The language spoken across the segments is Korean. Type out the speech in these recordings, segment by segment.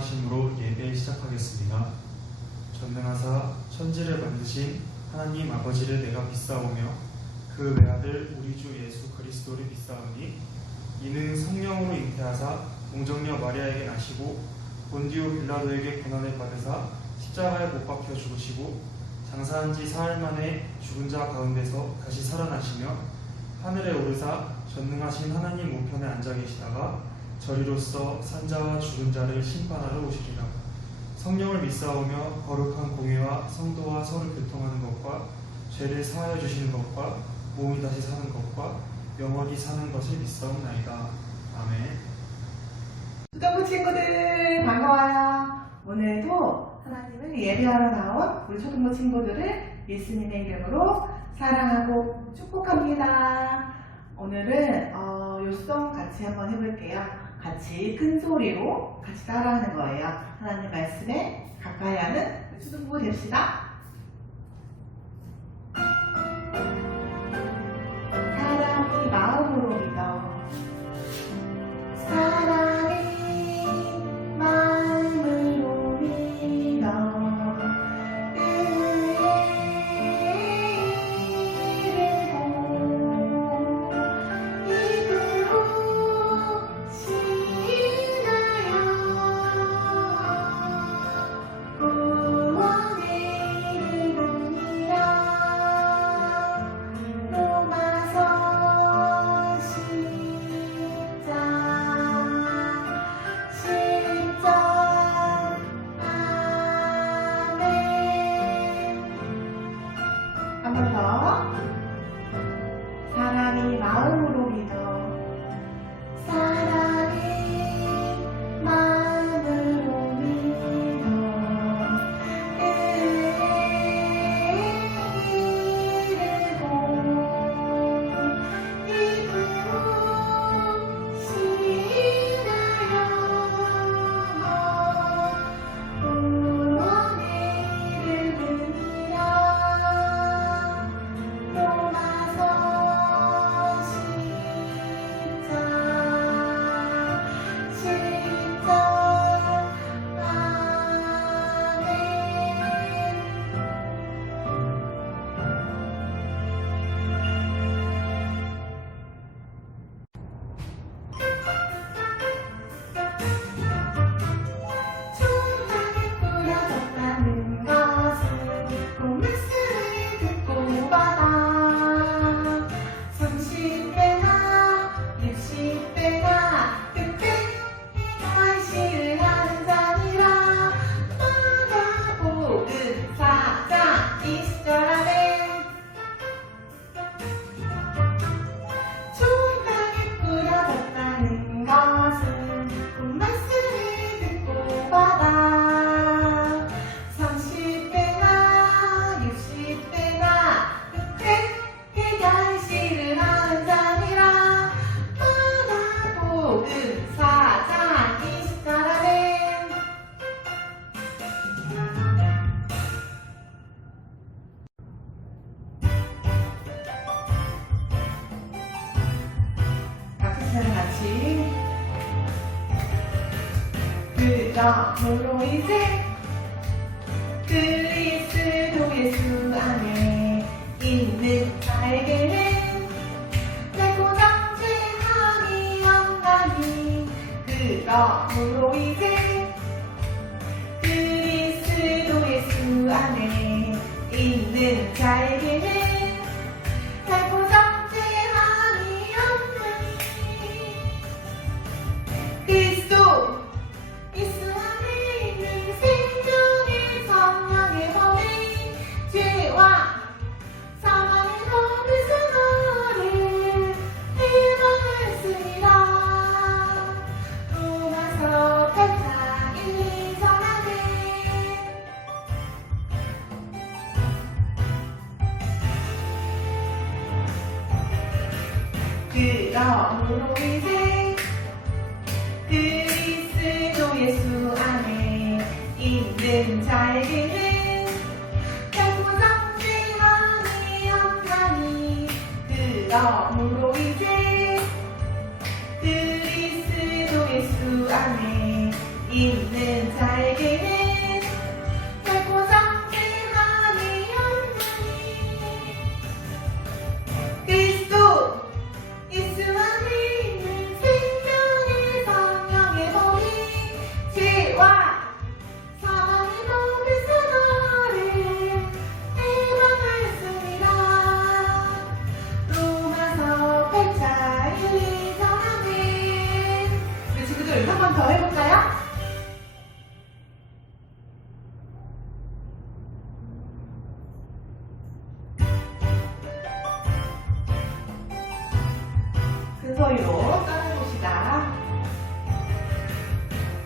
기도하심으로 예배 시작하겠습니다. 전능하사 천지를 만드신 하나님 아버지를 내가 믿사오며 그 외아들 우리 주 예수 그리스도를 믿사오니 이는 성령으로 잉태하사 동정녀 마리아에게 나시고 본디오 빌라도에게 고난을 받으사 십자가에 못 박혀 죽으시고 장사한 지 사흘 만에 죽은 자 가운데서 다시 살아나시며 하늘에 오르사 전능하신 하나님 우편에 앉아 계시다가 저리로서 산자와 죽은 자를 심판하러 오시리라. 성령을 믿사오며 거룩한 공회와 성도와 서로 교통하는 것과 죄를 사하여 주시는 것과 몸이 다시 사는 것과 영원히 사는 것을 믿사옵나이다. 아멘. 초등부 친구들 반가워요. 오늘도 하나님을 예배하러 나온 우리 초등부 친구들을 예수님의 이름으로 사랑하고 축복합니다. 오늘은 요송 같이 한번 해볼게요. 같이 큰 소리로 같이 따라하는 거예요. 하나님 말씀에 가까이 하는 초등부 됩시다. 사람이 마음으로 믿어. 사람이 마음으로 믿어. 그의 이르고 입으로 신하여 구원에 이르느니라. 로마서 10장 아멘. 한 번 더. 사람이 마음으로 믿어. 사람이 마음으로 믿어. 이르고 입으로 신하여 구원에 이르느니라. 로마서 10장 충만히 뿌려졌다는 것은 그 말씀을 듣고 받아 30배나 60배나 그때 결실을 하는 자니라. 마가복음 4장 20절에 충만히 뿌려졌다는 것은 그 말씀을 듣고 받아 30배나 60배나 그때 결실을 하는 자니라. 마가복음 4장 20절에 박수처럼 같이 그러므로 이제 그리스도 예수 안에 있는 자에게는 내고 정죄함이 없나니. 그러므로 이제 그리스도 예수 안에 있는 자에게는 내고 정죄함이 없나니. 그리스도 예수 안에 있는 생명의 성령의 법이 죄와 사망의 법에서 너를 해방했으리라. 로마서 8장 1, 2절 아멘. 그러므로 이제 그리스도 예수 안에 있는 자에게는 결코 정죄함이 없나니. 그러므로 이제 그리스도 예수 안에 있는 모서리로 따라해봅시다.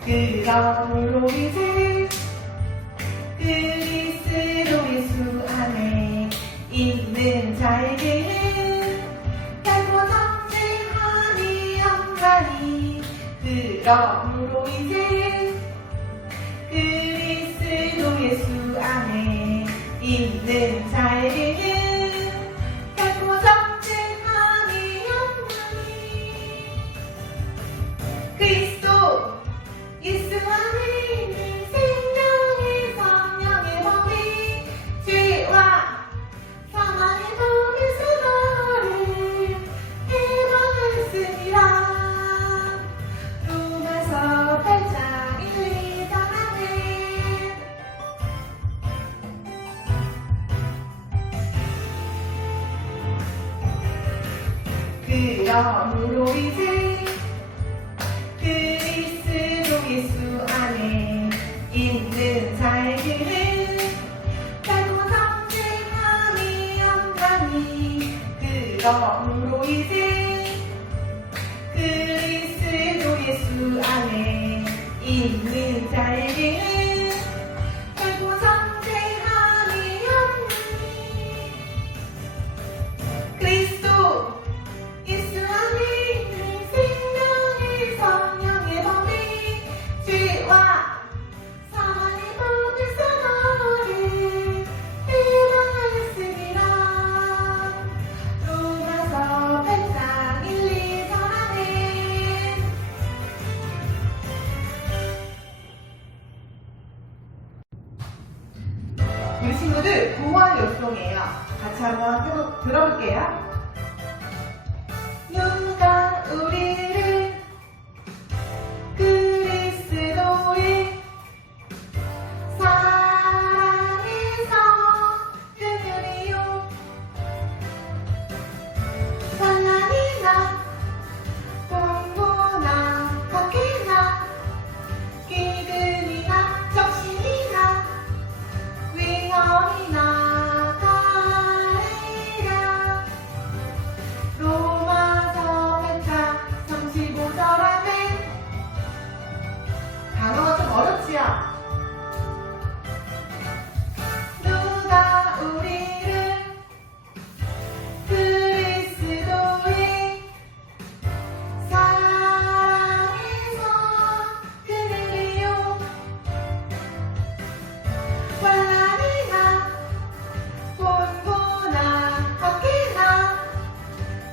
그러므로 이제 그리스도 예수 안에 있는 자에게는 결코 정죄함이 없나니. 그러므로 이제 그리스도 예수 안에 있는 자에게는 결코 정죄함이 없나니. 그리스도 예수 안에 있는 생명의 성령의 법이 죄와 사망의 법에서 너를 해방했습니다. 로마서 8장 1, 2, 4는 그러므로 이제 그리스도 예수 안에 있는 자에게는 결코 정죄함이 없나니. 그러므로 이제 그리스도 예수 안에 있는 자에게는 결코 정죄함이 없나니. 그리스도 예수 안에 있는 생명의 성령의 법이 죄와 사망의 법에서 너를 해방하였으리라. 로마서 8장 1, 2, 4는 우리 친구들 동화 요송이에요. 같이 한번 들어볼게요. 누가 우리를 그리스도의 사랑에서 끊으리요. 환난이나 공고나 박해나 기근이나 적신이나 위험이나 가리랴. 로마서 8장 35절 아멘. 단어가 좀 어렵지요? 누가 우리를 그리스도의 사랑에서 끊으리요. 환난이나 곤고나 박해나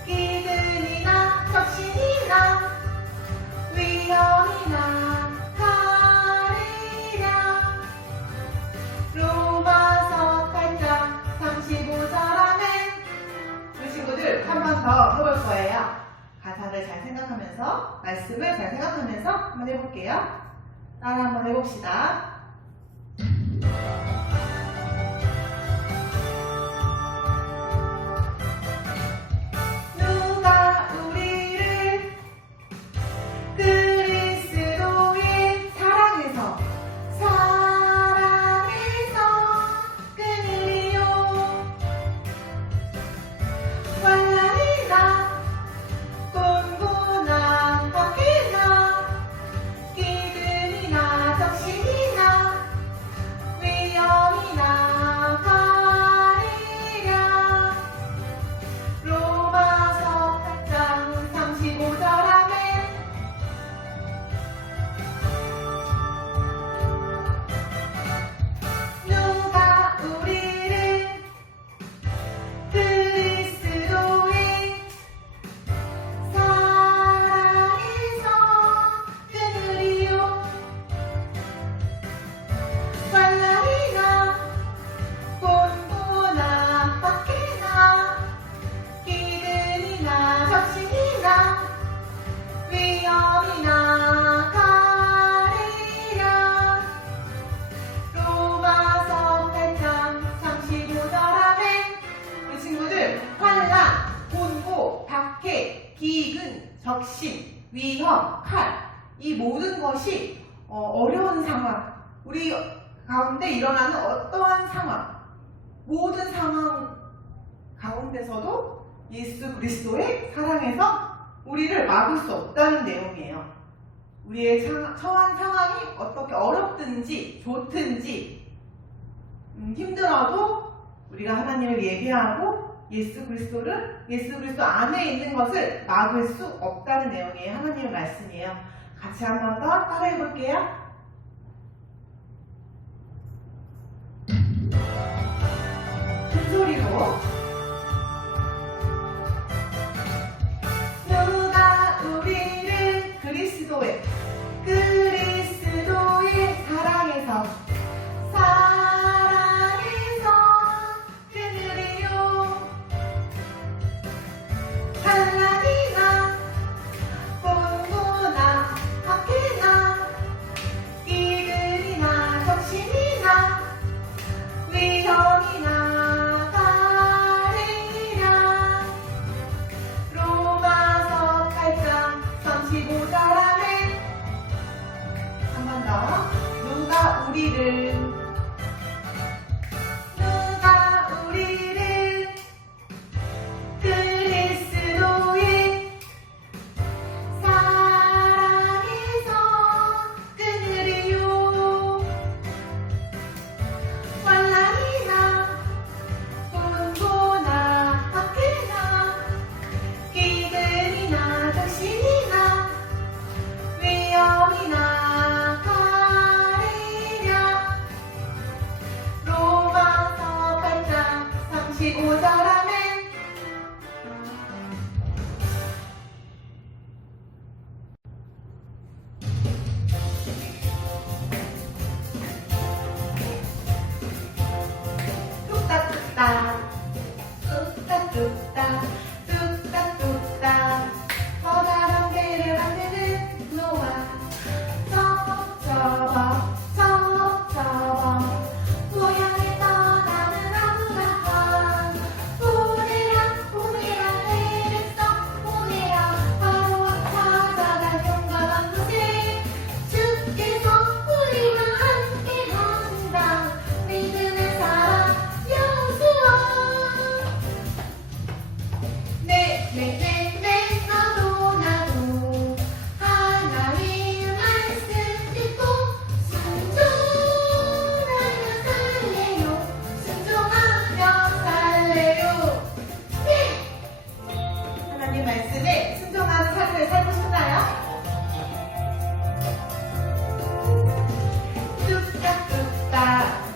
기근이나 적신이나 위험이나 가리랴. 로마서 8장 35절 아멘. 우리 친구들 한 번 더 해볼 거예요. 가사를 잘 생각하면서, 말씀을 잘 생각하면서 한번 해볼게요. 따라 한번 해봅시다. 누가 우리를 그리스도의 사랑에서 끊으리요. 환난이나 곤고나 박해나 기근이나 적신이나 위험이나 가리랴. 로마서 8장 35절 아멘. 누가 우리를 그리스도의 사랑에서 끊으리요. 환난이나 곤고나 박해나 기근이나 적신이나 위험이나 가리랴. 로마서 8장 35절 아멘. 우리 친구들 환난, 곤고, 박해, 기근, 적신, 위험, 칼, 이 모든 것이 어려운 상황, 우리 가운데 일어나는 어떠한 상황, 모든 상황 가운데서도 예수 그리스도의 사랑에서 우리를 막을 수 없다는 내용이에요. 우리의 처한 상황이 어떻게 어렵든지 좋든지 힘들어도 우리가 하나님을 예배하고 예수 그리스도 안에 있는 것을 막을 수 없다는 내용의 하나님의 말씀이에요. 같이 한 번 더 따라해 볼게요. 큰 소리로 누가 우리를 그리스도의 사랑에서 끊으리요. 환난이나 본고나 학회나 이근이나 적신이나 위험이나 가리랴. 로마서 8장 35절에 한 번 더. 누가 우리를 그리스도의 사랑에서 끊으리요. 환난이나 본고나 학회나 기근이나 적신이나 위험이나 가리랴. 로마서 8장 35절 아멘. 뚝딱뚝딱 뚝딱뚝딱 뚝딱뚝딱 커다란 배를 만드는 노아. 첩첩어 고향을 떠나는 아브라함. 보내라 배를 써 보내라. 바로 찾아갈 용감한 무세. 주께서 우리와 함께 한다. 믿음의 사람 여호수아. 네 나도 하나님 말씀 듣고 순종하며 살래요. 네, 하나님 말씀에 순종하는 삶을 살고 싶나요?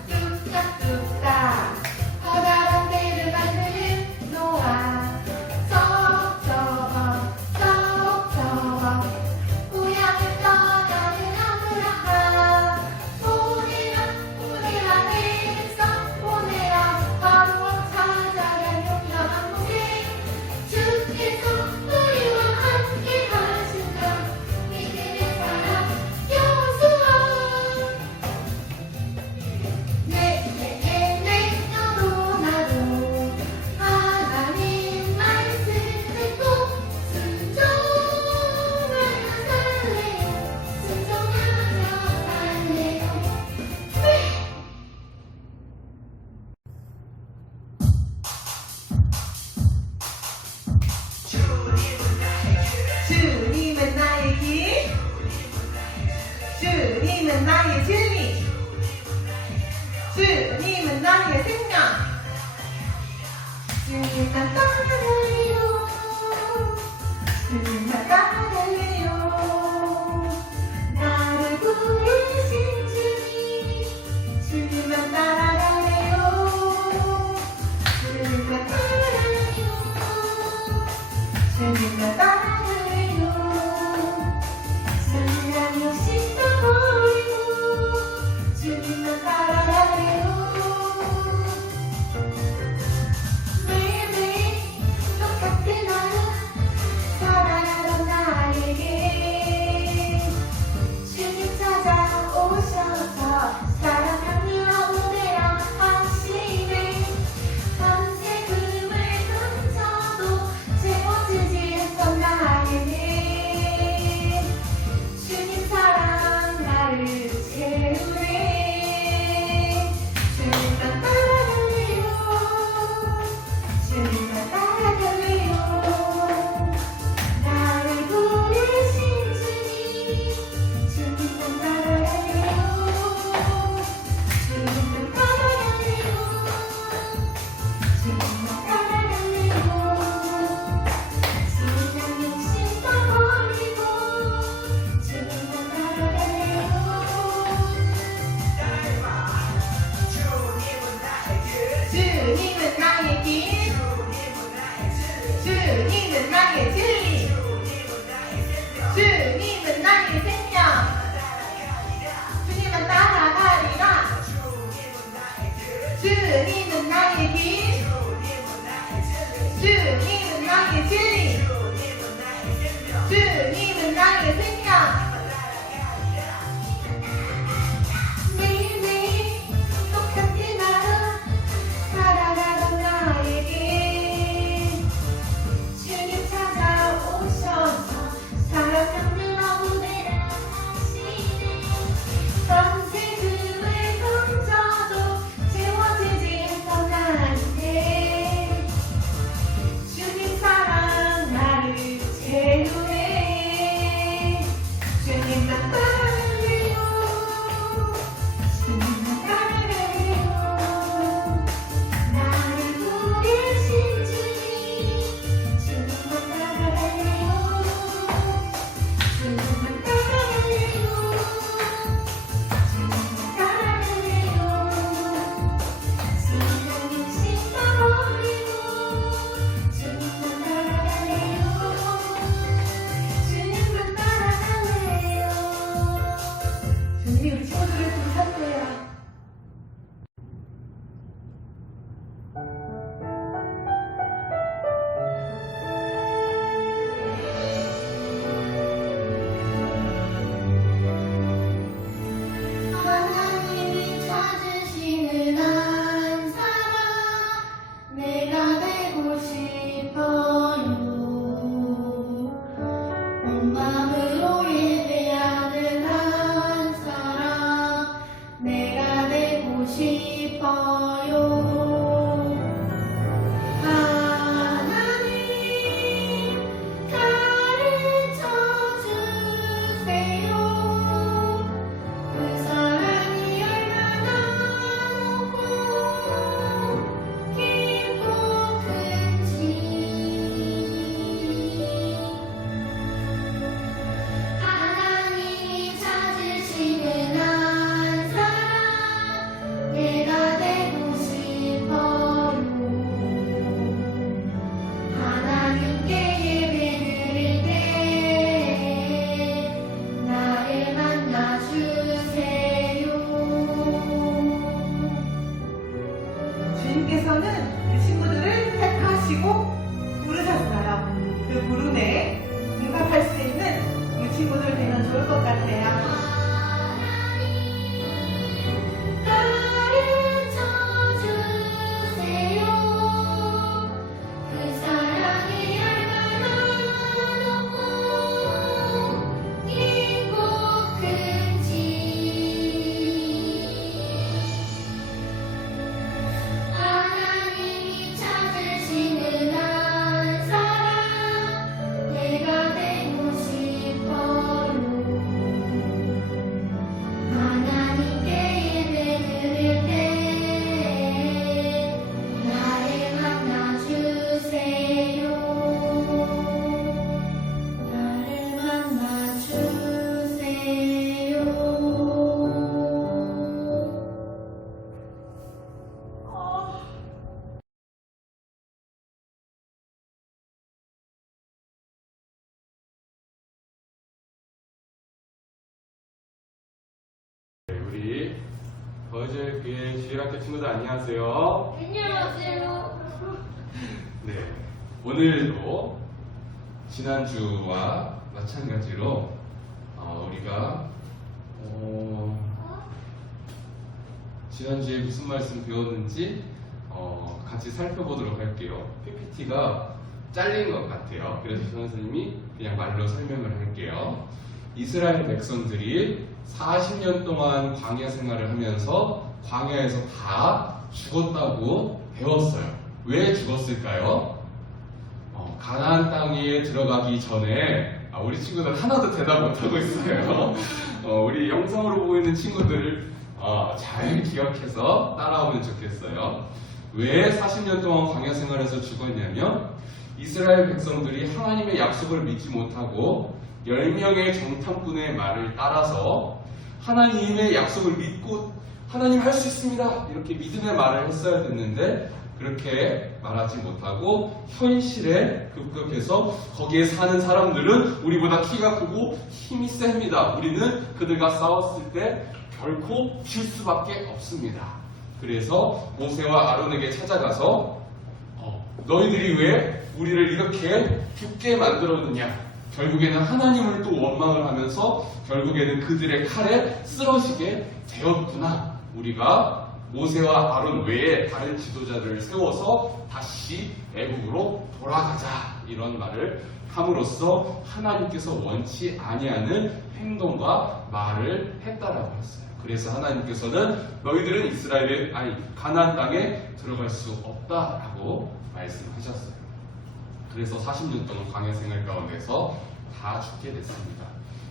뚝딱뚝딱 커다란 배를 만드는 노아. 썩적어 고향을 떠나는 아브라함. 보내라 배를 써 보내라. 바로 찾아갈 용감한 모세. 주께서 우리와 함께 하신다. 믿음의 사람 여호수아. 네 나도 하나님 말씀 듣고 순종하며 살래요. 네. 주님은 나의 길, 주님은 나의 진리, 주님은 나의 생명. 주님만 따라갈래요. 주님만 따라갈래요. 나를 부르신 주님만 따라갈래요. 주님만 따라갈래요. 주님만 따라갈래요. 사랑 없이 떠버리고 주님만 따라갈래요. 매일매일 주님은 나의 길, 주님은 나의 진리, 주님은 나의 생명, 주님만 따라가리라. 주님은 나의 길, 주님은 나의 진리, 주님은 나의 생명. 매일매일 똑같은 하루 살아가던 나에게 주님 찾아오셔서 사랑하는 어부대를 하시네. 밤새 금을 던져도 채워지지 않던 나인데 주님 사랑 나를 채우네. 주님만 따라갈래요. 주님만 따라갈래요. 나를 부르신 주님, 주님만 따라갈래요. 주님만 따라갈래요. 주님만 따라갈래요. 세상을 씻어버리고 주님만 따라갈래요. 주님만 따라갈래요. 주님이 우리 친구들을 부르셨어요. 하나님이 찾으시는 한 사람 내가 되고 싶어요. 온 마음으로 예배하는 한 사람 내가 되고 싶어요. 하나님 가르쳐 주세요. 그 사랑이 얼마나 높고 깊고 큰지. 하나님이 찾으시는 한 사람 내가 되고 싶어요. 하나님께 예배드릴 때 나를 만나주세요. 주님께서는 우리 친구들을 택하시고 부르셨어요. 그 부름에 응답할 수 있는 우리 친구들 되면 좋을 것 같아요. 가르쳐 주세요. 그 사랑이 얼마나 높고 깊고 큰지. 하나님이 찾으시는 한 사람 내가 되고 싶어요. 하나님께 예배드릴 때 나를 만나주세요. 나를 만나주세요. 우리 버즈교회 주일학교 친구들 안녕하세요. 안녕하세요. 네, 오늘도 지난주와 마찬가지로 우리가 지난주에 무슨 말씀 배웠는지 같이 살펴보도록 할게요. PPT가 잘린 것 같아요. 그래서 선생님이 그냥 말로 설명을 할게요. 이스라엘 백성들이 40년 동안 광야 생활을 하면서 광야에서 다 죽었다고 배웠어요. 왜 죽었을까요? 가나안 땅에 들어가기 전에 우리 친구들 하나도 대답 못하고 있어요. 우리 영상으로 보고 있는 친구들 잘 기억해서 따라오면 좋겠어요. 왜 40년 동안 광야 생활에서 죽었냐면 이스라엘 백성들이 하나님의 약속을 믿지 못하고 10명의 정탐꾼의 말을 따라서 하나님의 약속을 믿고 하나님 할 수 있습니다 이렇게 믿음의 말을 했어야 됐는데 그렇게 말하지 못하고 현실에 급급해서 거기에 사는 사람들은 우리보다 키가 크고 힘이 셉니다. 우리는 그들과 싸웠을 때 결코 질 수밖에 없습니다. 그래서 모세와 아론에게 찾아가서 너희들이 왜 우리를 이렇게 죽게 만들었느냐, 결국에는 하나님을 또 원망을 하면서 결국에는 그들의 칼에 쓰러지게 되었구나. 우리가 모세와 아론 외에 다른 지도자들을 세워서 다시 애국으로 돌아가자, 이런 말을 함으로써 하나님께서 원치 아니하는 행동과 말을 했다라고 했어요. 그래서 하나님께서는 너희들은 가나안 땅에 들어갈 수 없다라고 말씀하셨어요. 그래서 40년 동안 광야 생활 가운데서 다 죽게 됐습니다.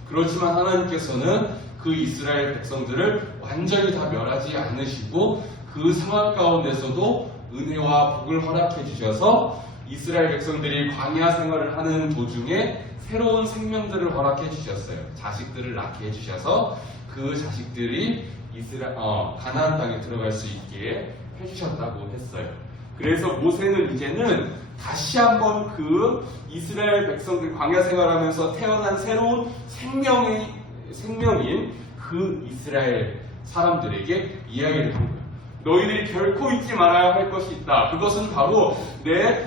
그렇지만 하나님께서는 그 이스라엘 백성들을 완전히 다 멸하지 않으시고 그 상황 가운데서도 은혜와 복을 허락해 주셔서 이스라엘 백성들이 광야 생활을 하는 도중에 새로운 생명들을 허락해 주셨어요. 자식들을 낳게 해주셔서 그 자식들이 가나안 땅에 들어갈 수 있게 해주셨다고 했어요. 그래서 모세는 이제는 다시 한번 그 이스라엘 백성들 광야 생활하면서 태어난 새로운 생명인 그 이스라엘 사람들에게 이야기를 한 거예요. 너희들이 결코 잊지 말아야 할 것이 있다. 그것은 바로 내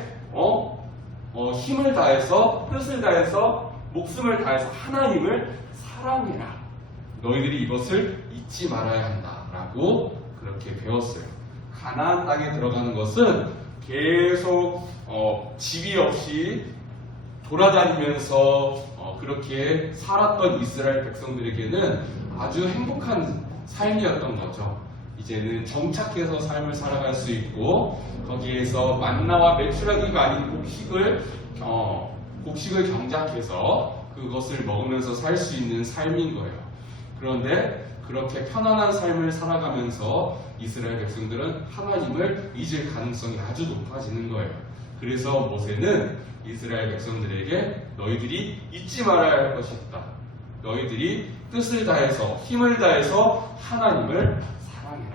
힘을 다해서, 뜻을 다해서, 목숨을 다해서 하나님을 사랑해라. 너희들이 이것을 잊지 말아야 한다라고 그렇게 배웠어요. 가나안 땅에 들어가는 것은 계속 집이 없이 돌아다니면서 그렇게 살았던 이스라엘 백성들에게는 아주 행복한 삶이었던 거죠. 이제는 정착해서 삶을 살아갈 수 있고 거기에서 만나와 메추라기가 아닌 곡식을 경작해서 그것을 먹으면서 살 수 있는 삶인 거예요. 그런데 그렇게 편안한 삶을 살아가면서 이스라엘 백성들은 하나님을 잊을 가능성이 아주 높아지는 거예요. 그래서 모세는 이스라엘 백성들에게 너희들이 잊지 말아야 할 것이 있다. 너희들이 뜻을 다해서, 힘을 다해서 하나님을 사랑해라.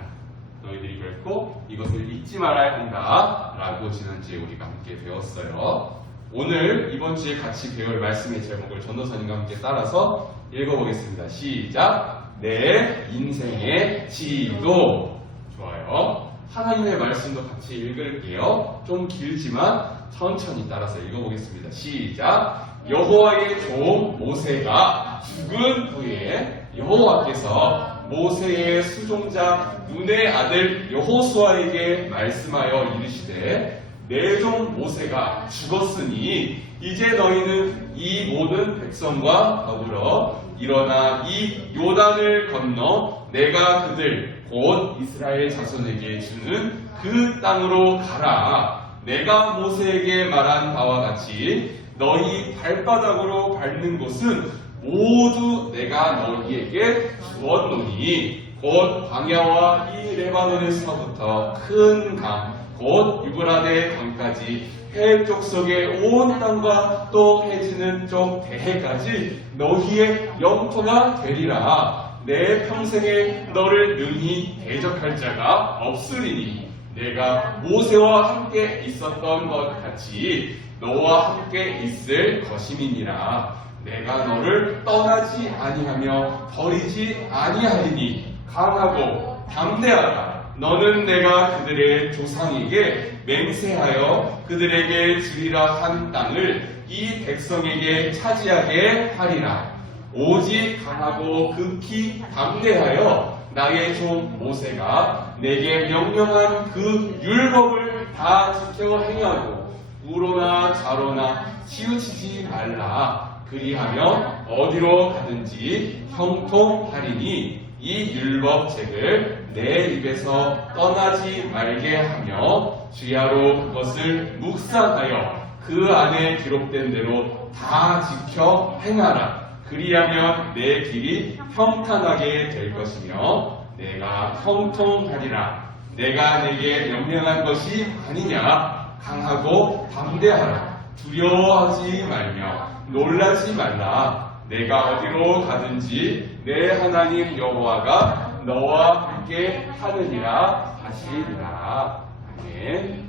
너희들이 결코 이것을 잊지 말아야 한다 라고 지난주에 우리가 함께 배웠어요. 오늘 이번 주에 같이 배울 말씀의 제목을 전도사님과 함께 따라서 읽어보겠습니다. 시작! 내 인생의 지도. 좋아요. 하나님의 말씀도 같이 읽을게요. 좀 길지만 천천히 따라서 읽어보겠습니다. 시작! 여호와의 종 모세가 죽은 후에 여호와께서 모세의 수종자 눈의 아들 여호수아에게 말씀하여 이르시되 내 종 모세가 죽었으니 이제 너희는 이 모든 백성과 더불어 일어나 이 요단을 건너 내가 그들 곧 이스라엘 자손에게 주는 그 땅으로 가라. 내가 모세에게 말한 바와 같이 너희 발바닥으로 밟는 곳은 모두 내가 너희에게 주었노니 곧 광야와 이 레바논에서부터 큰 강 곧 유브라데 강까지 해쪽 속의 온 땅과 또 해지는 쪽 대해까지 너희의 영토가 되리라. 내 평생에 너를 능히 대적할 자가 없으리니 내가 모세와 함께 있었던 것 같이 너와 함께 있을 것임이니라. 내가 너를 떠나지 아니하며 버리지 아니하리니 강하고 담대하라. 너는 내가 그들의 조상에게 맹세하여 그들에게 주리라 한 땅을 이 백성에게 차지하게 하리라. 오직 강하고 극히 담대하여 나의 종 모세가 내게 명령한 그 율법을 다 지켜 행하고 우로나 좌로나 치우치지 말라. 그리하면 어디로 가든지 형통하리니 이 율법책을 내 입에서 떠나지 말게 하며 주야로 그것을 묵상하여 그 안에 기록된 대로 다 지켜 행하라. 그리하면 내 길이 평탄하게 될 것이며 내가 형통하리라. 내가 내게 명령한 것이 아니냐. 강하고 담대하라. 두려워하지 말며 놀라지 말라. 내가 어디로 가든지 내 하나님 여호와가 너와 함께 하느니라 하시리라. 아멘.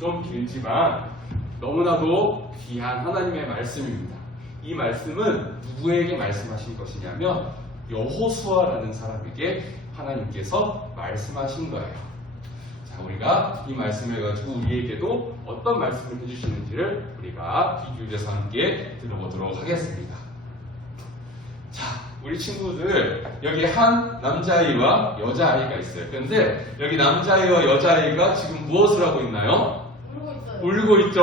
좀 길지만 너무나도 귀한 하나님의 말씀입니다. 이 말씀은 누구에게 말씀하신 것이냐면 여호수아라는 사람에게 하나님께서 말씀하신 거예요. 자, 우리가 이 말씀을 가지고 우리에게도 어떤 말씀을 해주시는지를 우리가 비교해서 함께 들어보도록 하겠습니다. 자, 우리 친구들 여기 한 남자아이와 여자아이가 있어요. 그런데 여기 남자아이와 여자아이가 지금 무엇을 하고 있나요? 울고 있어요. 울고 있죠.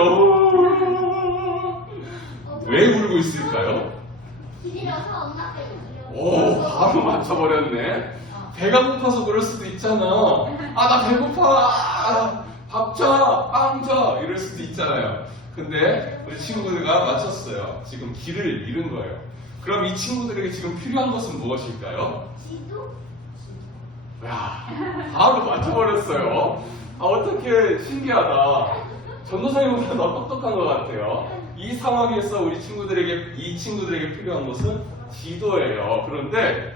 왜 울고 있을까요? 길이라서 엄마 때문에. 오, 바로 맞춰버렸네. 배가 고파서 그럴 수도 있잖아. 아, 나 배고파. 밥 줘, 빵 줘. 이럴 수도 있잖아요. 근데 우리 친구들가 맞췄어요. 지금 길을 잃은 거예요. 그럼 이 친구들에게 지금 필요한 것은 무엇일까요? 지도? 야, 바로 맞춰버렸어요. 아, 어떻게 신기하다. 전도사님보다 더 똑똑한 것 같아요. 이 상황에서 이 친구들에게 필요한 것은 지도예요. 그런데,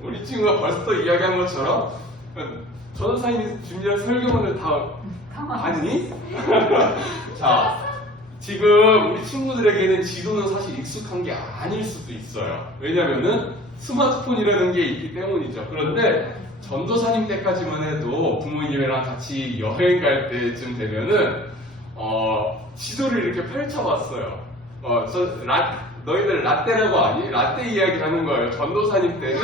우리 친구가 벌써 이야기한 것처럼, 전도사님이 준비한 설교문을 다 봤니? 자, 지금 우리 친구들에게는 지도는 사실 익숙한 게 아닐 수도 있어요. 왜냐면은 스마트폰이라는 게 있기 때문이죠. 그런데 전도사님 때까지만 해도 부모님이랑 같이 여행 갈 때쯤 되면은 지도를 이렇게 펼쳐봤어요. 너희들 라떼라고 아니? 라떼 이야기 하는 거예요. 전도사님 때는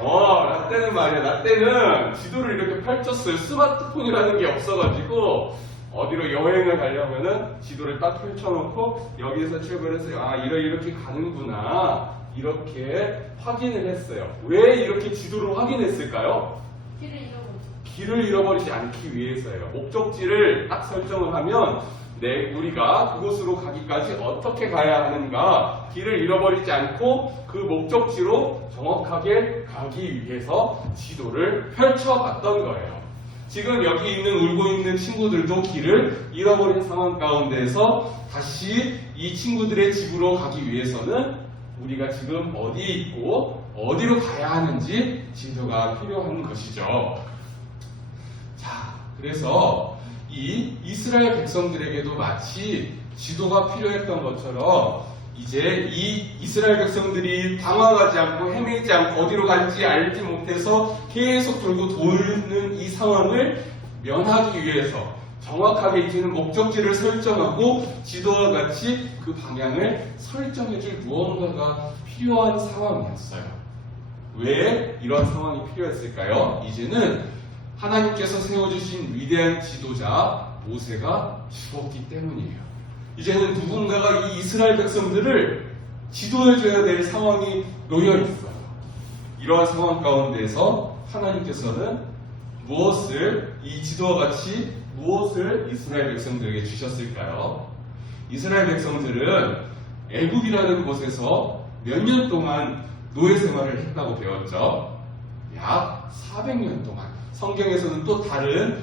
라떼는 말이야. 라떼는 지도를 이렇게 펼쳤어요. 스마트폰이라는 게 없어가지고 어디로 여행을 가려면은 지도를 딱 펼쳐놓고 여기에서 출발해서 이렇게 가는구나 이렇게 확인을 했어요. 왜 이렇게 지도를 확인했을까요? 길을 잃어버리지 않기 위해서예요. 목적지를 딱 설정을 하면 우리가 그곳으로 가기까지 어떻게 가야 하는가, 길을 잃어버리지 않고 그 목적지로 정확하게 가기 위해서 지도를 펼쳐봤던 거예요. 지금 여기 울고 있는 친구들도 길을 잃어버린 상황 가운데서 다시 이 친구들의 집으로 가기 위해서는 우리가 지금 어디에 있고 어디로 가야 하는지 지도가 필요한 것이죠. 자, 그래서 이 이스라엘 백성들에게도 마치 지도가 필요했던 것처럼 이제 이 이스라엘 백성들이 당황하지 않고 헤매지 않고 어디로 갈지 알지 못해서 계속 돌고 도는 이 상황을 면하기 위해서 정확하게 이제는 목적지를 설정하고 지도와 같이 그 방향을 설정해줄 무언가가 필요한 상황이었어요. 왜 이런 상황이 필요했을까요? 이제는 하나님께서 세워주신 위대한 지도자 모세가 죽었기 때문이에요. 이제는 누군가가 이 이스라엘 백성들을 지도해줘야 될 상황이 놓여있어요. 이러한 상황 가운데서 하나님께서는 이 지도와 같이 무엇을 이스라엘 백성들에게 주셨을까요? 이스라엘 백성들은 애굽이라는 곳에서 몇 년 동안 노예 생활을 했다고 배웠죠. 약 400년 동안. 성경에서는 또 다른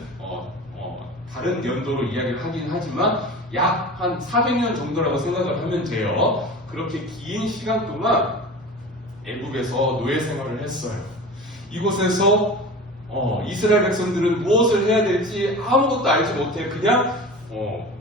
연도로 이야기를 하긴 하지만 약 한 400년 정도라고 생각을 하면 돼요. 그렇게 긴 시간 동안 애굽에서 노예 생활을 했어요. 이곳에서 이스라엘 백성들은 무엇을 해야 될지 아무것도 알지 못해 그냥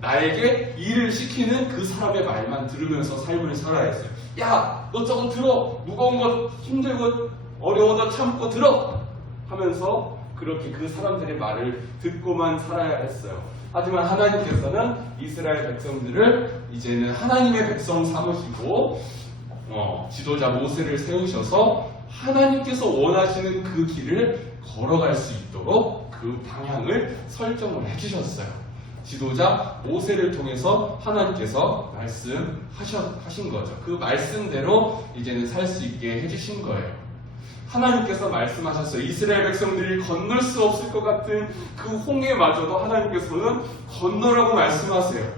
나에게 일을 시키는 그 사람의 말만 들으면서 삶을 살아야 했어요. 야, 너 저거 들어! 무거운 거 힘들고 어려워도 참고 들어! 하면서 그렇게 그 사람들의 말을 듣고만 살아야 했어요. 하지만 하나님께서는 이스라엘 백성들을 이제는 하나님의 백성 삼으시고 지도자 모세를 세우셔서 하나님께서 원하시는 그 길을 걸어갈 수 있도록 그 방향을 설정을 해주셨어요. 지도자 모세를 통해서 하나님께서 말씀하신 거죠. 그 말씀대로 이제는 살 수 있게 해주신 거예요. 하나님께서 말씀하셨어요. 이스라엘 백성들이 건널 수 없을 것 같은 그 홍해마저도 하나님께서는 건너라고 말씀하세요.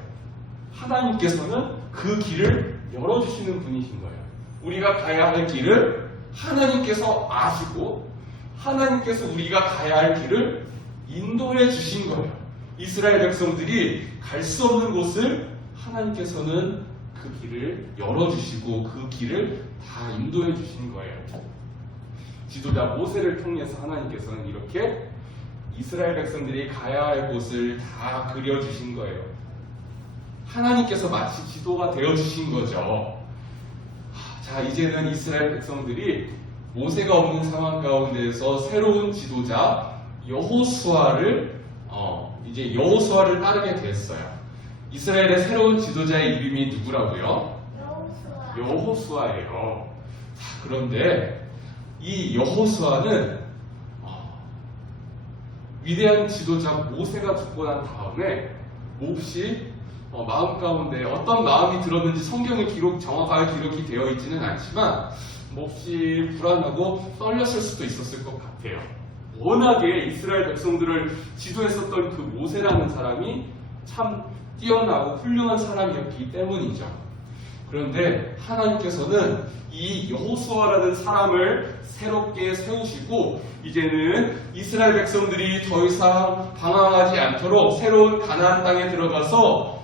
하나님께서는 그 길을 열어주시는 분이신 거예요. 우리가 가야 할 길을 하나님께서 아시고 하나님께서 우리가 가야 할 길을 인도해 주신 거예요. 이스라엘 백성들이 갈 수 없는 곳을 하나님께서는 그 길을 열어주시고 그 길을 다 인도해 주신 거예요. 지도자 모세를 통해서 하나님께서는 이렇게 이스라엘 백성들이 가야 할 곳을 다 그려주신 거예요. 하나님께서 마치 지도가 되어주신 거죠. 자, 이제는 이스라엘 백성들이 모세가 없는 상황 가운데에서 새로운 지도자 여호수아를 이제 여호수아를 따르게 됐어요. 이스라엘의 새로운 지도자의 이름이 누구라고요? 여호수아예요. 자, 그런데 이 여호수아는 위대한 지도자 모세가 죽고 난 다음에 몹시 마음 가운데 어떤 마음이 들었는지 성경에 정확하게 기록이 되어 있지는 않지만 몹시 불안하고 떨렸을 수도 있었을 것 같아요. 워낙에 이스라엘 백성들을 지도했었던 그 모세라는 사람이 참 뛰어나고 훌륭한 사람이었기 때문이죠. 그런데 하나님께서는 이 여호수아라는 사람을 새롭게 세우시고 이제는 이스라엘 백성들이 더 이상 방황하지 않도록 새로운 가나안 땅에 들어가서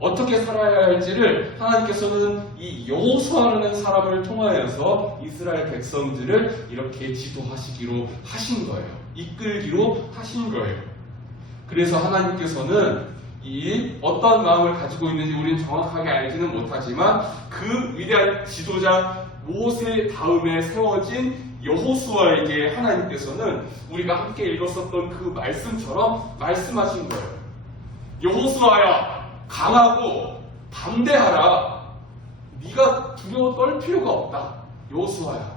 어떻게 살아야 할지를 하나님께서는 이 여호수아라는 사람을 통하여서 이스라엘 백성들을 이렇게 지도하시기로 하신 거예요. 이끌기로 하신 거예요. 그래서 하나님께서는 이 어떤 마음을 가지고 있는지 우리는 정확하게 알지는 못하지만 그 위대한 지도자 모세 다음에 세워진 여호수아에게 하나님께서는 우리가 함께 읽었었던 그 말씀처럼 말씀하신 거예요. 여호수아야, 강하고 담대하라. 네가 두려워 떨 필요가 없다. 여호수아야,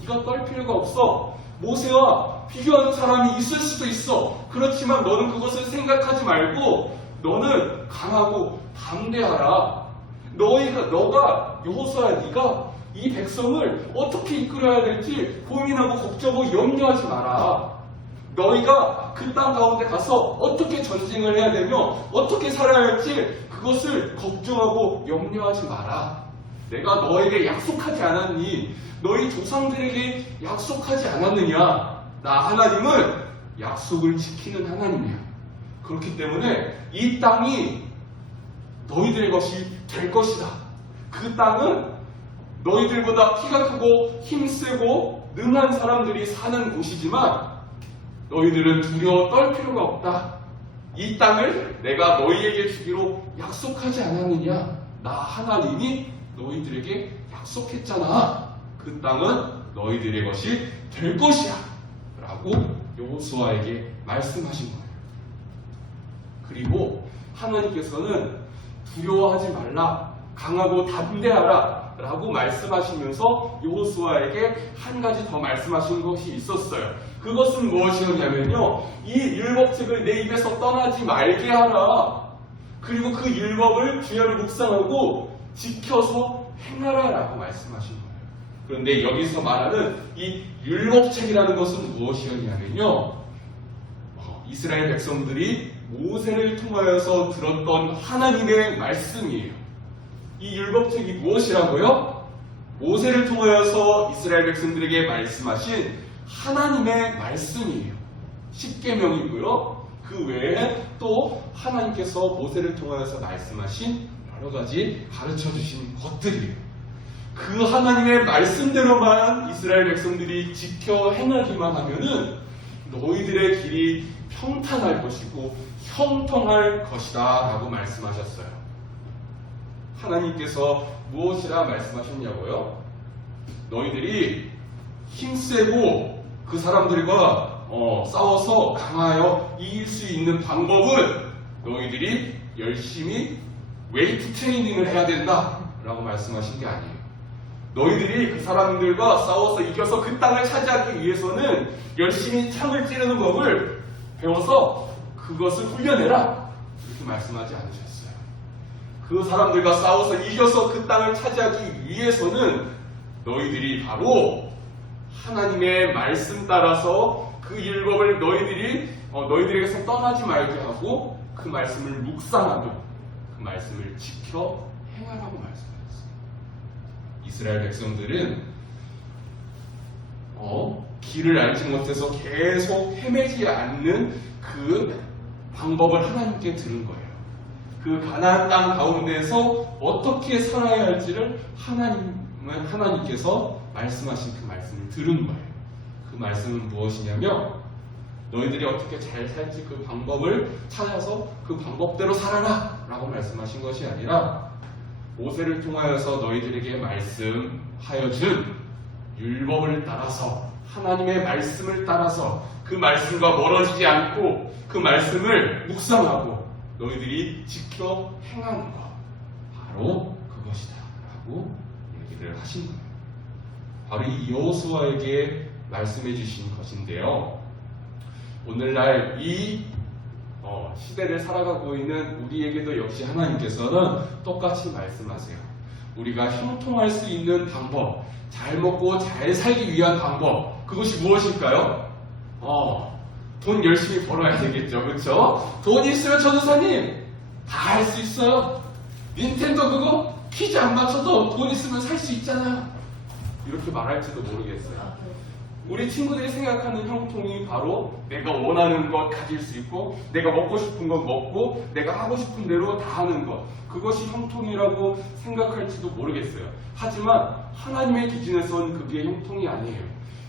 네가 떨 필요가 없어. 모세와 비교하는 사람이 있을 수도 있어. 그렇지만 너는 그것을 생각하지 말고 너는 강하고 담대하라. 너가 여호수아야, 네가 이 백성을 어떻게 이끌어야 될지 고민하고 걱정하고 염려하지 마라. 너희가 그 땅 가운데 가서 어떻게 전쟁을 해야 되며 어떻게 살아야 할지 그것을 걱정하고 염려하지 마라. 내가 너에게 약속하지 않았니? 너희 조상들에게 약속하지 않았느냐? 나 하나님은 약속을 지키는 하나님이야. 그렇기 때문에 이 땅이 너희들의 것이 될 것이다. 그 땅은 너희들보다 키가 크고 힘세고 능한 사람들이 사는 곳이지만 너희들은 두려워 떨 필요가 없다. 이 땅을 내가 너희에게 주기로 약속하지 않았느냐? 나 하나님이 너희들에게 약속했잖아. 그 땅은 너희들의 것이 될 것이야. 라고 여호수아에게 말씀하신 거예요. 그리고 하나님께서는 두려워하지 말라, 강하고 담대하라 라고 말씀하시면서 여호수아에게 한 가지 더 말씀하신 것이 있었어요. 그것은 무엇이었냐면요, 이 율법책을 내 입에서 떠나지 말게 하라. 그리고 그 율법을 주야를 묵상하고 지켜서 행하라 라고 말씀하신 거예요. 그런데 여기서 말하는 이 율법책이라는 것은 무엇이었냐면요, 이스라엘 백성들이 모세를 통하여서 들었던 하나님의 말씀이에요. 이 율법책이 무엇이라고요? 모세를 통하여서 이스라엘 백성들에게 말씀하신 하나님의 말씀이에요. 십계명이고요. 그 외에 또 하나님께서 모세를 통하여서 말씀하신 여러 가지 가르쳐 주신 것들이에요. 그 하나님의 말씀대로만 이스라엘 백성들이 지켜 행하기만 하면은 너희들의 길이 평탄할 것이고 형통할 것이다 라고 말씀하셨어요. 하나님께서 무엇이라 말씀하셨냐고요? 너희들이 힘세고 그 사람들과 싸워서 강하여 이길 수 있는 방법은 너희들이 열심히 웨이트 트레이닝을 해야 된다 라고 말씀하신 게 아니에요. 너희들이 그 사람들과 싸워서 이겨서 그 땅을 차지하기 위해서는 열심히 창을 찌르는 법을 배워서 그것을 훈련해라 이렇게 말씀하지 않으셨어요. 그 사람들과 싸워서 이겨서 그 땅을 차지하기 위해서는 너희들이 바로 하나님의 말씀 따라서 그 율법을 너희들에게서 떠나지 말게 하고 그 말씀을 묵상하고 그 말씀을 지켜 행하라고 말씀하셨어요. 이스라엘 백성들은 길을 알지 못해서 계속 헤매지 않는 그 방법을 하나님께 들은 거예요. 그 가나안 땅 가운데에서 어떻게 살아야 할지를 하나님께서 말씀하신 그 말씀을 들은 거예요. 그 말씀은 무엇이냐면 너희들이 어떻게 잘 살지 그 방법을 찾아서 그 방법대로 살아라 라고 말씀하신 것이 아니라 모세를 통하여서 너희들에게 말씀하여 준 율법을 따라서 하나님의 말씀을 따라서 그 말씀과 멀어지지 않고 그 말씀을 묵상하고 너희들이 지켜 행하는 것 바로 그것이다 라고 얘기를 하신 거예요. 바로 이 여호수아에게 말씀해 주신 것인데요. 오늘날 이 시대를 살아가고 있는 우리에게도 역시 하나님께서는 똑같이 말씀하세요. 우리가 형통할 수 있는 방법, 잘 먹고 잘 살기 위한 방법, 그것이 무엇일까요? 돈 열심히 벌어야 되겠죠. 그렇죠? 돈 있으면 전도사님 다 할 수 있어요. 닌텐도 그거 퀴즈 안 맞춰도 돈 있으면 살 수 있잖아요. 이렇게 말할지도 모르겠어요. 우리 친구들이 생각하는 형통이 바로 내가 원하는 것 가질 수 있고 내가 먹고 싶은 것 먹고 내가 하고 싶은 대로 다 하는 것, 그것이 형통이라고 생각할지도 모르겠어요. 하지만 하나님의 기준에선 그게 형통이 아니에요.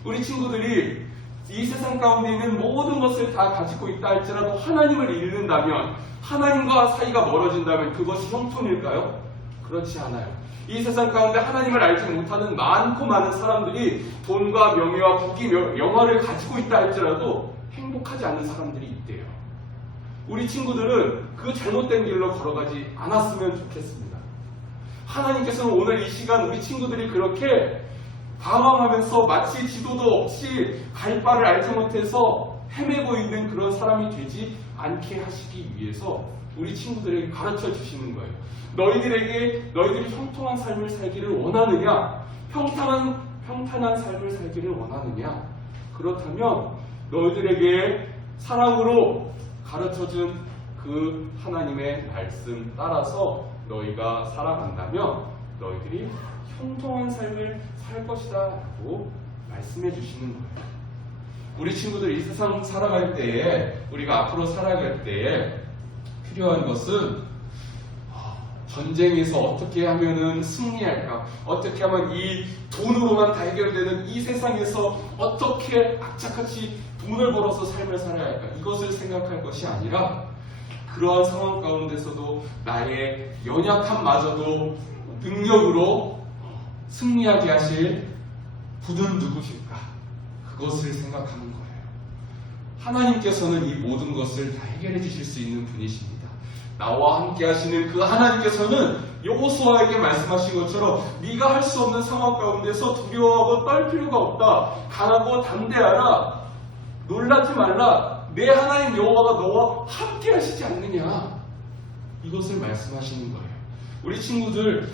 우리 친구들이 이 세상 가운데 있는 모든 것을 다 가지고 있다 할지라도 하나님을 잃는다면, 하나님과 사이가 멀어진다면 그것이 형통일까요? 그렇지 않아요. 이 세상 가운데 하나님을 알지 못하는 많고 많은 사람들이 돈과 명예와 부귀, 영화를 가지고 있다 할지라도 행복하지 않은 사람들이 있대요. 우리 친구들은 그 잘못된 길로 걸어가지 않았으면 좋겠습니다. 하나님께서는 오늘 이 시간 우리 친구들이 그렇게 방황하면서 마치 지도도 없이 갈 바를 알지 못해서 헤매고 있는 그런 사람이 되지 않게 하시기 위해서 우리 친구들에게 가르쳐 주시는 거예요. 너희들이 형통한 삶을 살기를 원하느냐? 평탄한 삶을 살기를 원하느냐? 그렇다면 너희들에게 사랑으로 가르쳐준 그 하나님의 말씀 따라서 너희가 살아간다면 너희들이 형통한 삶을 살 것이다 라고 말씀해 주시는 거예요. 우리 친구들이 이 세상 살아갈 때에, 우리가 앞으로 살아갈 때에 필요한 것은 전쟁에서 어떻게 하면은 승리할까? 어떻게 하면 이 돈으로만 다 해결되는 이 세상에서 어떻게 악착같이 돈을 벌어서 삶을 살아야 할까? 이것을 생각할 것이 아니라 그러한 상황 가운데서도 나의 연약함마저도 능력으로 승리하게 하실 분은 누구실까? 그것을 생각하는 거예요. 하나님께서는 이 모든 것을 다 해결해 주실 수 있는 분이십니다. 나와 함께 하시는 그 하나님께서는 여호수아에게 말씀하신 것처럼 네가 할 수 없는 상황 가운데서 두려워하고 떨 필요가 없다. 강하고 담대하라. 놀라지 말라. 내 하나님 여호와가 너와 함께 하시지 않느냐. 이것을 말씀하시는 거예요. 우리 친구들,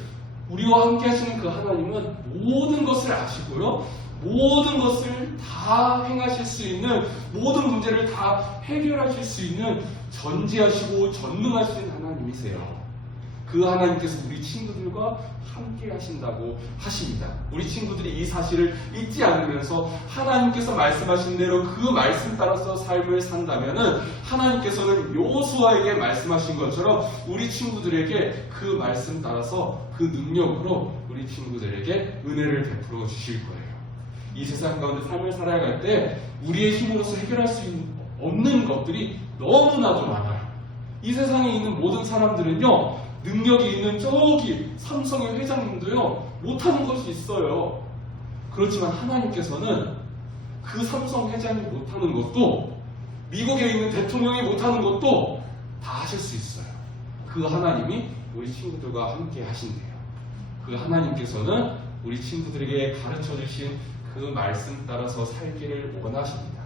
우리와 함께 하시는 그 하나님은 모든 것을 아시고요. 모든 것을 다 행하실 수 있는, 모든 문제를 다 해결하실 수 있는 전지하시고 전능하신 하나님이세요. 그 하나님께서 우리 친구들과 함께 하신다고 하십니다. 우리 친구들이 이 사실을 잊지 않으면서 하나님께서 말씀하신 대로 그 말씀 따라서 삶을 산다면은 하나님께서는 여호수아에게 말씀하신 것처럼 우리 친구들에게 그 말씀 따라서 그 능력으로 우리 친구들에게 은혜를 베풀어 주실 거예요. 이 세상 가운데 삶을 살아갈 때 우리의 힘으로서 해결할 수 없는 것들이 너무나도 많아요. 이 세상에 있는 모든 사람들은요, 능력이 있는 저기 삼성의 회장님도요, 못하는 것이 있어요. 그렇지만 하나님께서는 그 삼성 회장이 못하는 것도, 미국에 있는 대통령이 못하는 것도 다 하실 수 있어요. 그 하나님이 우리 친구들과 함께 하신대요. 그 하나님께서는 우리 친구들에게 가르쳐 주신 그 말씀 따라서 살기를 원하십니다.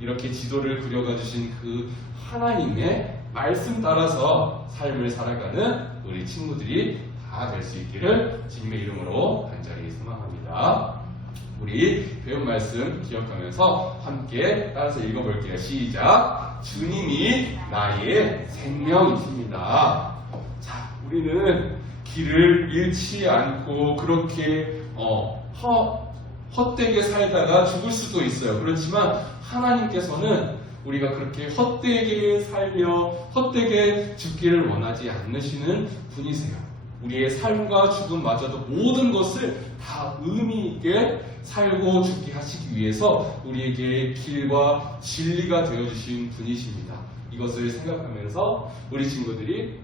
이렇게 지도를 그려가 주신 그 하나님의 말씀 따라서 삶을 살아가는 우리 친구들이 다 될 수 있기를 주님의 이름으로 간절히 소망합니다. 우리 배운 말씀 기억하면서 함께 따라서 읽어볼게요. 시작. 주님이 나의 생명이십니다. 자, 우리는 길을 잃지 않고 그렇게 헛되게 살다가 죽을 수도 있어요. 그렇지만 하나님께서는 우리가 그렇게 헛되게 살며 헛되게 죽기를 원하지 않으시는 분이세요. 우리의 삶과 죽음마저도 모든 것을 다 의미 있게 살고 죽게 하시기 위해서 우리에게 길과 진리가 되어주신 분이십니다. 이것을 생각하면서 우리 친구들이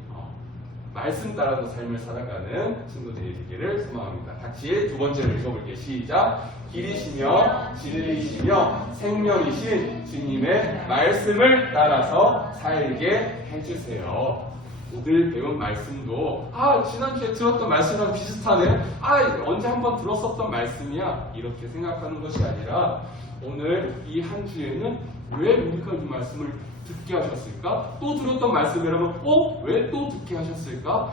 말씀 따라서 삶을 살아가는 친구들이 되기를 소망합니다. 같이 두 번째로 읽어볼게요. 시작. 길이시며 진리이시며 생명이신 주님의 말씀을 따라서 살게 해주세요. 오늘 배운 말씀도 지난주에 들었던 말씀이랑 비슷하네. 언제 한번 들었었던 말씀이야. 이렇게 생각하는 것이 아니라 오늘 이 한 주에는 왜 우리가 이 말씀을 듣게 하셨을까? 또 들었던 말씀이라면 왜 또 듣게 하셨을까?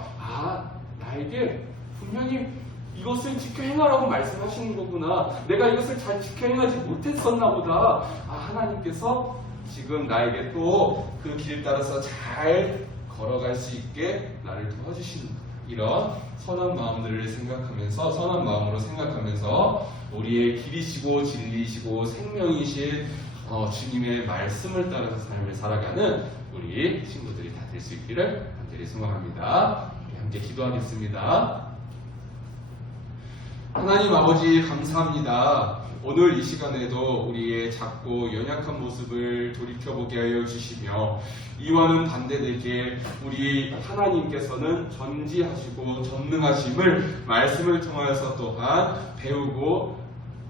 나에게 분명히 이것을 지켜 행하라고 말씀하시는 거구나. 내가 이것을 잘 지켜 행하지 못했었나 보다. 하나님께서 지금 나에게 또 그 길 따라서 잘 걸어갈 수 있게 나를 도와주시는 이런 선한 마음으로 생각하면서 우리의 길이시고 진리이시고 생명이신 주님의 말씀을 따라서 삶을 살아가는 우리 친구들이 다 될 수 있기를 간절히 소망합니다. 우리 함께 기도하겠습니다. 하나님 아버지 감사합니다. 오늘 이 시간에도 우리의 작고 연약한 모습을 돌이켜보게 하여 주시며 이와는 반대되게 우리 하나님께서는 전지하시고 전능하심을 말씀을 통하여서 또한 배우고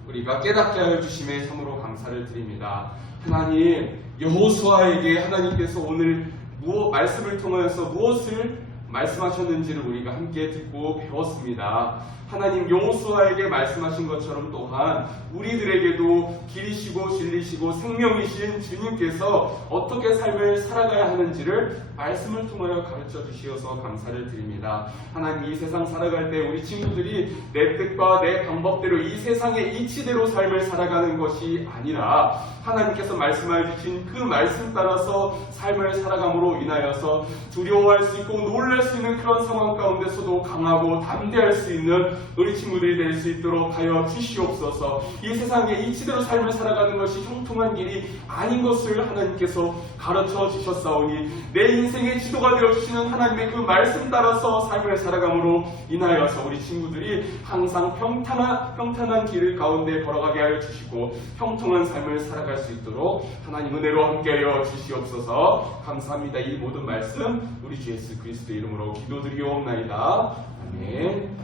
우리가 깨닫게 하여 주심에 참으로 감사를 드립니다. 하나님, 여호수아에게 하나님께서 오늘 말씀을 통하여서 무엇을 말씀하셨는지를 우리가 함께 듣고 배웠습니다. 하나님, 여호수아에게 말씀하신 것처럼 또한 우리들에게도 길이시고 진리시고 생명이신 주님께서 어떻게 삶을 살아가야 하는지를 말씀을 통하여 가르쳐 주시어서 감사를 드립니다. 하나님, 이 세상 살아갈 때 우리 친구들이 내 뜻과 내 방법대로 이 세상의 이치대로 삶을 살아가는 것이 아니라 하나님께서 말씀해 주신 그 말씀 따라서 삶을 살아감으로 인하여서 두려워할 수 있고 놀랄 수 있는 그런 상황 가운데서도 강하고 담대할 수 있는 우리 친구들이 될 수 있도록 하여 주시옵소서. 이 세상의 이치대로 삶을 살아가는 것이 형통한 길이 아닌 것을 하나님께서 가르쳐 주셨사오니 내 인생의 지도가 되어주시는 하나님의 그 말씀 따라서 삶을 살아감으로 인하여서 우리 친구들이 항상 평탄한 길을 가운데 걸어가게 하여 주시고 형통한 삶을 살아갈 수 있도록 하나님 은혜로 함께하여 주시옵소서. 감사합니다. 이 모든 말씀 우리 주 예수 그리스도의 이름으로 기도드리옵나이다. 아멘.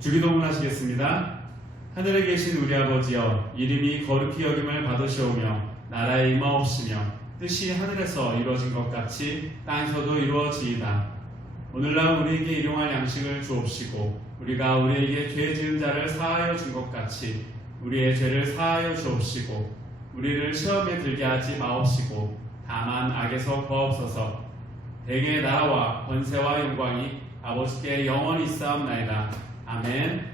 주기도문 하시겠습니다. 하늘에 계신 우리 아버지여, 이름이 거룩히 여김을 받으시오며 나라의 임하옵시며 뜻이 하늘에서 이루어진 것 같이 땅에서도 이루어지이다. 오늘날 우리에게 일용할 양식을 주옵시고 우리가 우리에게 죄 지은 자를 사하여 준 것 같이 우리의 죄를 사하여 주옵시고 우리를 시험에 들게 하지 마옵시고 다만 악에서 구하옵소서. 대개의 나라와 권세와 영광이 아버지께 영원히 있사옵나이다. 아멘.